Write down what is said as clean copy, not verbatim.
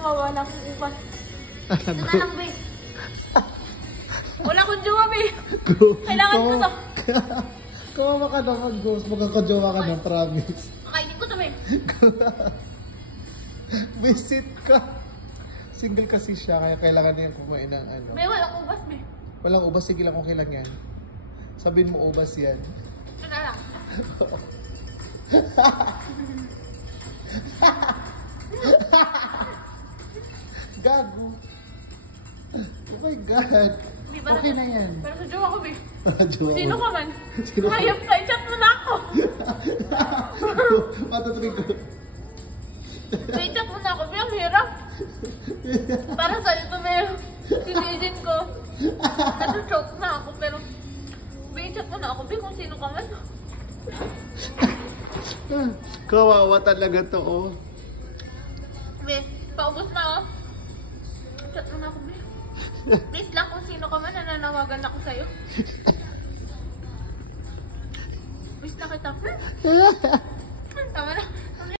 nawawala akong upas. Ito na lang, be. Wala akong jowa, be. Kailangan ko to. Kawawa ka naman, Ghost. Magkakajowa ka na, promise. Kakainin ko to, be. Visit ka. Single kasi siya, kaya kailangan niya kumain ng ano. Be, walang ubas, be. Walang ubas, sige lang, okay lang yan. Sabihin mo ubas yan. Ito na lang. Gago. Oh my God. Okay na yan. Pero sa jowa ko, be. Jowa Sino mo. ka man? Sino ka? Hayop ka, i-chat mo na ako. Matutuloy ko. I-chat mo na ako, be. Ang hirap. Para sa'yo ito, be. Sinidin ko. Natu-choke na ako, pero be, i-chat mo na ako, be, kung sino ka man. Kawawa talaga to, oh. Be, paubos na, oh. I-chat mo na ako, be. Please lang kung sino ka man, nananawagan ako sa'yo. Miss na kita.